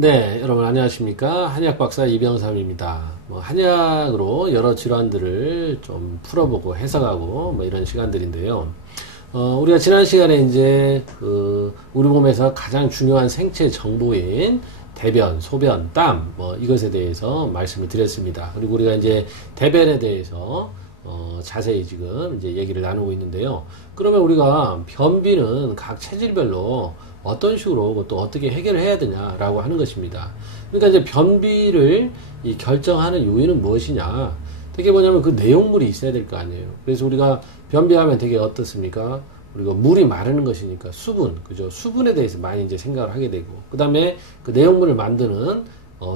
네, 여러분 안녕하십니까? 한의학박사 이병삼입니다. 한의학으로 여러 질환들을 좀 풀어보고 해석하고 이런 시간들인데요. 우리가 지난 시간에 이제 우리 몸에서 가장 중요한 생체 정보인 대변, 소변, 땀 이것에 대해서 말씀을 드렸습니다. 그리고 우리가 이제 대변에 대해서 자세히 지금 이제 얘기를 나누고 있는데요. 그러면 우리가 변비는 각 체질별로 어떤 식으로 또 어떻게 해결을 해야 되냐라고 하는 것입니다. 그러니까 이제 변비를 결정하는 요인은 무엇이냐? 되게 뭐냐면 그 내용물이 있어야 될 거 아니에요. 그래서 우리가 변비하면 되게 어떻습니까? 우리가 물이 마르는 것이니까 수분, 그죠? 수분에 대해서 많이 이제 생각을 하게 되고, 그 다음에 그 내용물을 만드는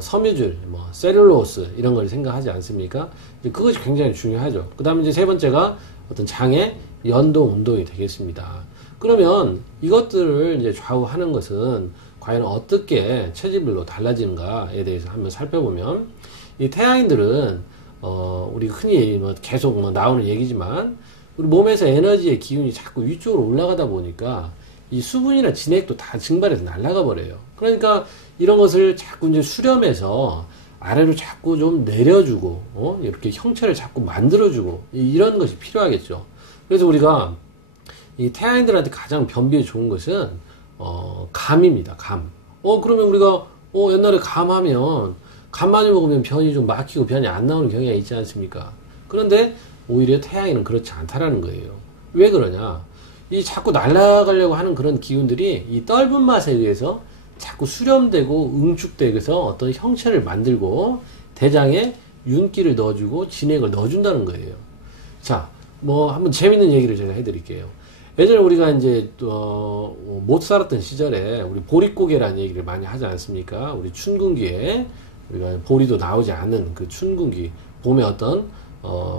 섬유질, 셀룰로스 이런 걸 생각하지 않습니까? 이제 그것이 굉장히 중요하죠. 그 다음에 이제 세 번째가 어떤 장의 연동, 운동이 되겠습니다. 그러면 이것들을 이제 좌우하는 것은 과연 어떻게 체질별로 달라지는가에 대해서 한번 살펴보면, 이 태양인들은 우리 흔히 계속 나오는 얘기지만 우리 몸에서 에너지의 기운이 자꾸 위쪽으로 올라가다 보니까 이 수분이나 진액도 다 증발해서 날아가 버려요. 그러니까 이런 것을 자꾸 이제 수렴해서 아래로 자꾸 좀 내려주고 이렇게 형체를 자꾸 만들어주고 이런 것이 필요하겠죠. 그래서 우리가 이 태양인들한테 가장 변비에 좋은 것은 감입니다. 감. 그러면 우리가 옛날에 감하면 감 많이 먹으면 변이 좀 막히고 변이 안 나오는 경향이 있지 않습니까? 그런데 오히려 태양인은 그렇지 않다라는 거예요. 왜 그러냐? 이 자꾸 날아가려고 하는 그런 기운들이 이 떫은 맛에 의해서 자꾸 수렴되고 응축되어서 어떤 형체를 만들고 대장에 윤기를 넣어주고 진액을 넣어준다는 거예요. 자, 한번 재밌는 얘기를 제가 해드릴게요. 예전에 우리가 이제 못 살았던 시절에 우리 보릿고개라는 얘기를 많이 하지 않습니까? 우리 춘근기에 우리가 보리도 나오지 않는 그 춘근기 봄에 어떤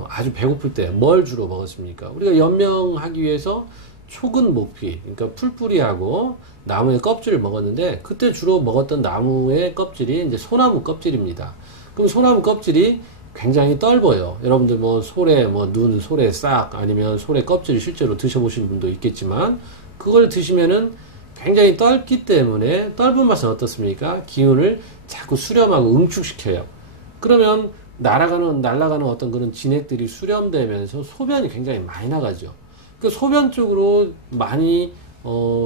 아주 배고플 때 뭘 주로 먹었습니까? 우리가 연명하기 위해서 초근 목피, 그러니까 풀뿌리하고 나무의 껍질을 먹었는데 그때 주로 먹었던 나무의 껍질이 이제 소나무 껍질입니다. 그럼 소나무 껍질이 굉장히 떫어요. 여러분들 소래, 눈, 소래 싹, 아니면 소래 껍질을 실제로 드셔보신 분도 있겠지만, 그걸 드시면은 굉장히 떫기 때문에, 떫은 맛은 어떻습니까? 기운을 자꾸 수렴하고 응축시켜요. 그러면 날아가는 어떤 그런 진액들이 수렴되면서 소변이 굉장히 많이 나가죠. 그 소변 쪽으로 많이,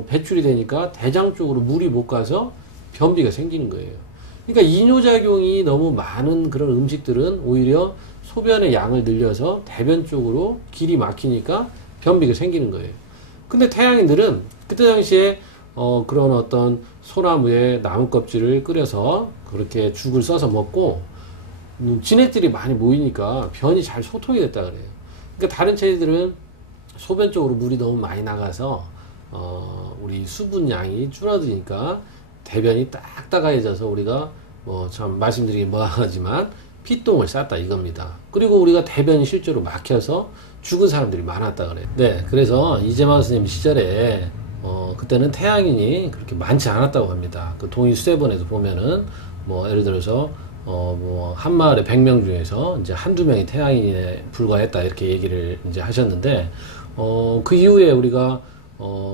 배출이 되니까 대장 쪽으로 물이 못 가서 변비가 생기는 거예요. 그러니까 이뇨작용이 너무 많은 그런 음식들은 오히려 소변의 양을 늘려서 대변 쪽으로 길이 막히니까 변비가 생기는 거예요. 근데 태양인들은 그때 당시에 그런 어떤 소나무의 나무 껍질을 끓여서 그렇게 죽을 써서 먹고 진액들이 많이 모이니까 변이 잘 소통이 됐다 그래요. 그러니까 다른 체질들은 소변 쪽으로 물이 너무 많이 나가서 우리 수분 양이 줄어드니까 대변이 딱딱해져서 우리가 참 말씀드리기 뭐하지만 피똥을 쌌다 이겁니다. 그리고 우리가 대변이 실제로 막혀서 죽은 사람들이 많았다 그래요. 네, 그래서 이재만 선생님 시절에 그때는 태양인이 그렇게 많지 않았다고 합니다. 그 동의수세본에서 보면은 예를 들어서 한 마을에 100명 중에서 이제 한두 명이 태양인에 불과했다 이렇게 얘기를 이제 하셨는데 그 이후에 우리가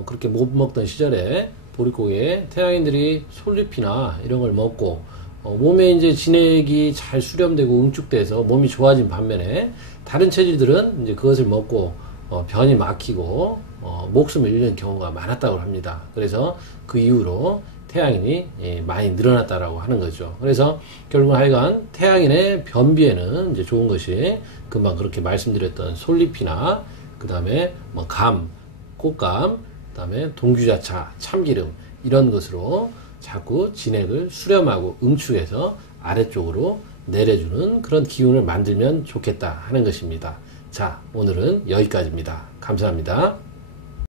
그렇게 못 먹던 시절에 보릿고개에 태양인들이 솔잎이나 이런 걸 먹고 몸에 이제 진액이 잘 수렴되고 응축돼서 몸이 좋아진 반면에 다른 체질들은 이제 그것을 먹고 변이 막히고 목숨을 잃는 경우가 많았다고 합니다. 그래서 그 이후로 태양인이 많이 늘어났다라고 하는 거죠. 그래서 결국은 하여간 태양인의 변비에는 이제 좋은 것이 금방 그렇게 말씀드렸던 솔잎이나 그 다음에 감, 꽃감, 그 다음에 동규자차, 참기름 이런 것으로 자꾸 진액을 수렴하고 응축해서 아래쪽으로 내려주는 그런 기운을 만들면 좋겠다 하는 것입니다. 자, 오늘은 여기까지입니다. 감사합니다.